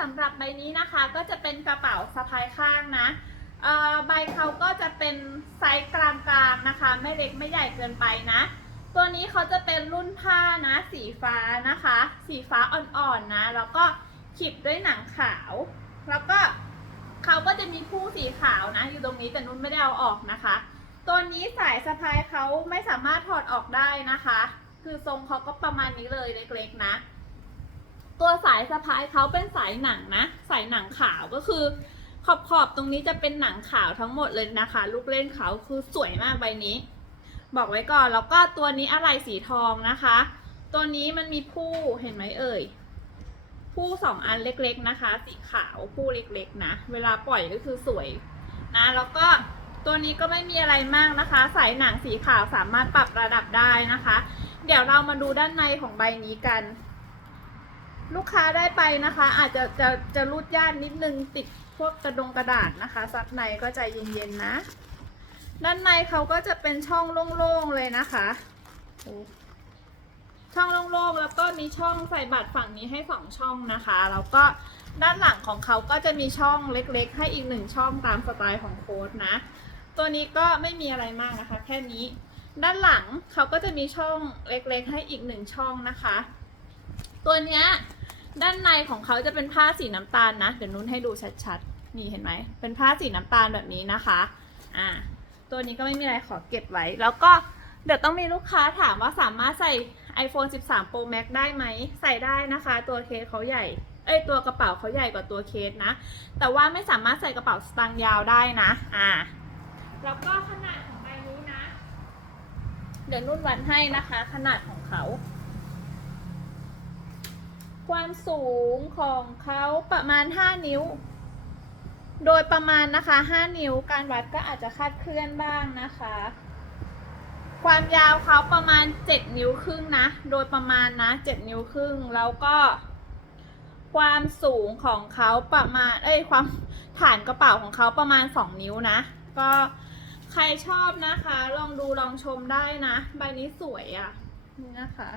สำหรับใบนี้นะคะก็จะเป็นกระเป๋าสะพายข้างนะใบเขาก็จะเป็นไซส์กลางๆนะคะ ไม่เล็กไม่ใหญ่เกินไปนะ ตัวนี้เขาจะเป็นรุ่นผ้านะสีฟ้านะคะ สีฟ้าอ่อนๆนะ แล้วก็ขีดด้วยหนังขาว แล้วก็เขาก็จะมีผู้สีขาวนะ อยู่ตรงนี้แต่นุ่นไม่ได้เอาออกนะคะ ตัวนี้สายสะพายเขาไม่สามารถถอดออกได้นะคะ คือทรงเขาก็ประมาณนี้เลยเล็กๆนะ ตัวสายสะพายเขาเป็นสายหนังนะ สายหนังขาวก็คือ ขอบขอบๆตรงนี้จะเป็นหนังขาวทั้งหมดเลยนะคะ ลูกเล่นเขาคือสวยมากใบนี้ บอกไว้ก่อนแล้วก็ตัวนี้อะไรสีทองนะคะ ตัวนี้มันมีผู้เห็นไหมเอ่ยผู้สองอันเล็กๆนะคะ สีขาวผู้เล็กๆนะ เวลาปล่อยก็คือสวยนะแล้วก็ตัวนี้ก็ไม่มีอะไรมากนะคะ สายหนังสีขาวสามารถปรับระดับได้นะคะ เดี๋ยวเรามาดูด้านในของใบนี้กัน ลูกค้าได้ไปนะคะ อาจจะจะจะรูดย่านนิดนึงติดพวกกระดงกระดาษนะคะ ซับในก็ใจเย็นๆนะ ด้านในเขาก็จะเป็นช่องโล่งๆเลยนะคะช่องโล่งๆแล้วก็มีช่องใส่บัตรฝั่งนี้ให้สองช่องนะคะ แล้วก็ด้านหลังของเขาก็จะมีช่องเล็กๆ ให้อีกหนึ่งช่องตามสไตล์ของโค้ดนะ ตัวนี้ก็ไม่มีอะไรมากนะคะ แค่นี้ ด้านหลังเขาก็จะมีช่องเล็กๆ ให้อีกหนึ่งช่องนะคะ ตัวเนี้ยด้านในของเขาจะเป็นผ้าสีน้ำตาลนะ เดี๋ยวนุ้นให้ดูชัดๆ นี่เห็นไหม เป็นผ้าสีน้ำตาลแบบนี้นะคะ อ่า ตัวนี้ก็ไม่มีอะไรขอเก็บไว้ แล้วก็เดี๋ยวต้องมีลูกค้าถามว่าสามารถใส่ iPhone 13 Pro Max ได้ไหม ใส่ได้นะคะ ตัวเคสเขาใหญ่ เอ้ย ตัวกระเป๋าเขาใหญ่กว่าตัวเคสนะ แต่ว่าไม่สามารถใส่กระเป๋าสตางค์ยาวได้นะ อ่า แล้วก็ขนาดของใบนี้นะ เดี๋ยวนุ่นวัดให้นะคะ ขนาดของเขา ความสูงของเขาประมาณ 5 นิ้ว โดยประมาณนะคะ 5 นิ้ว การวัดก็อาจจะคาดเคลื่อนบ้างนะคะ ความยาวเขาประมาณ 7 นิ้วครึ่งนะ โดยประมาณนะ 7 นิ้วครึ่ง แล้วก็ ความสูงของเขาประมาณ เอ้ย ความฐานกระเป๋าของเขาประมาณ 2 นิ้วนะ ก็ใครชอบนะคะ ลองดูลองชมได้นะ ใบนี้สวยอะ่ะ นี่นะคะ